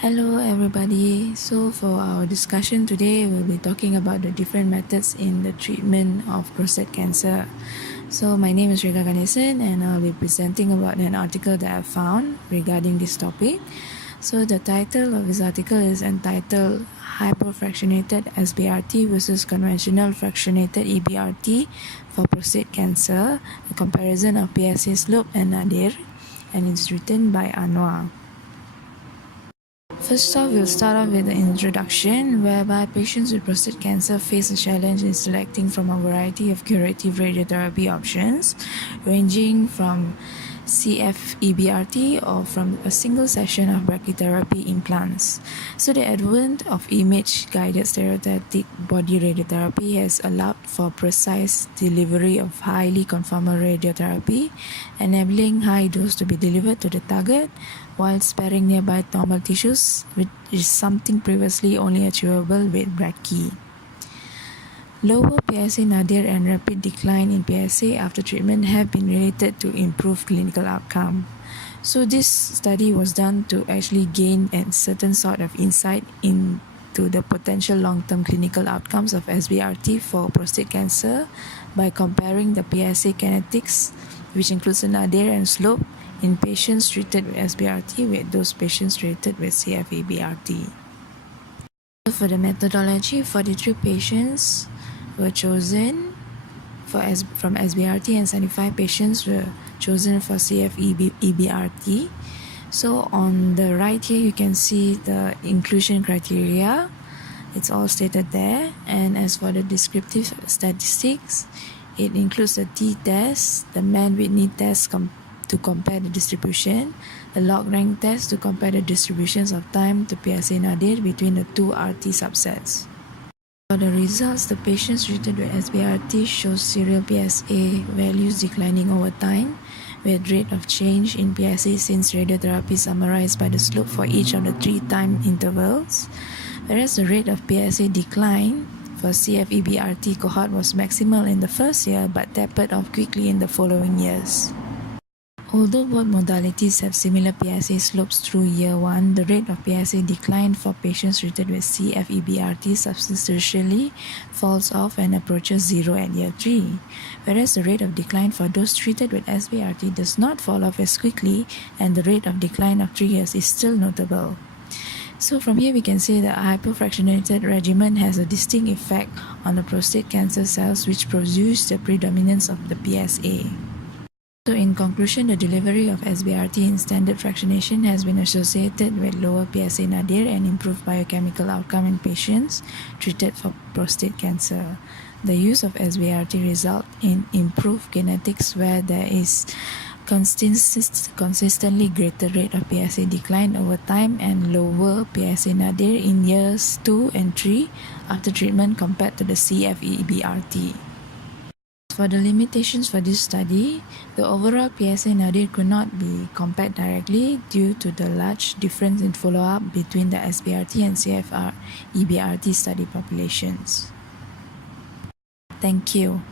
Hello everybody. So for our discussion today, we'll be talking about the different methods in the treatment of prostate cancer. So my name is REKHA GANESAN and I'll be presenting about an article that I found regarding this topic. So the title of this article is entitled Hypofractionated SBRT versus Conventional Fractionated EBRT for Prostate Cancer, a comparison of PSA slope and nadir, and it's written by Anwar. First off, we'll start off with the introduction, whereby patients with prostate cancer face a challenge in selecting from a variety of curative radiotherapy options, ranging from CF-EBRT or from a single session of brachytherapy implants. So the advent of image-guided stereotactic body radiotherapy has allowed for precise delivery of highly conformal radiotherapy, enabling high dose to be delivered to the target while sparing nearby normal tissues, which is something previously only achievable with brachy. Lower PSA nadir and rapid decline in PSA after treatment have been related to improved clinical outcome. So this study was done to actually gain a certain sort of insight into the potential long-term clinical outcomes of SBRT for prostate cancer by comparing the PSA kinetics, which includes the nadir and slope, in patients treated with SBRT with those patients treated with CF-EBRT. So for the methodology, 43 patients were chosen from SBRT and 75 patients were chosen for CF-EBRT. So on the right here, you can see the inclusion criteria. It's all stated there. And as for the descriptive statistics, it includes the t-test, the man-Whitney test to compare the distribution, the log rank test to compare the distributions of time to PSA nadir between the two RT subsets. For the results, the patients treated with SBRT show serial PSA values declining over time, with rate of change in PSA since radiotherapy summarized by the slope for each of the 3 time intervals, whereas the rate of PSA decline for CF-EBRT cohort was maximal in the first year but tapered off quickly in the following years. Although both modalities have similar PSA slopes through year 1, the rate of PSA decline for patients treated with CF-EBRT substantially falls off and approaches 0 at year 3, whereas the rate of decline for those treated with SBRT does not fall off as quickly, and the rate of decline of 3 years is still notable. So from here we can say that a hypofractionated regimen has a distinct effect on the prostate cancer cells, which produce the predominance of the PSA. So in conclusion, the delivery of SBRT in standard fractionation has been associated with lower PSA nadir and improved biochemical outcome in patients treated for prostate cancer. The use of SBRT results in improved kinetics where there is consistently greater rate of PSA decline over time and lower PSA nadir in years 2 and 3 after treatment compared to the CF-EBRT. For the limitations for this study, the overall PSA nadir could not be compared directly due to the large difference in follow-up between the SBRT and CF-EBRT study populations. Thank you.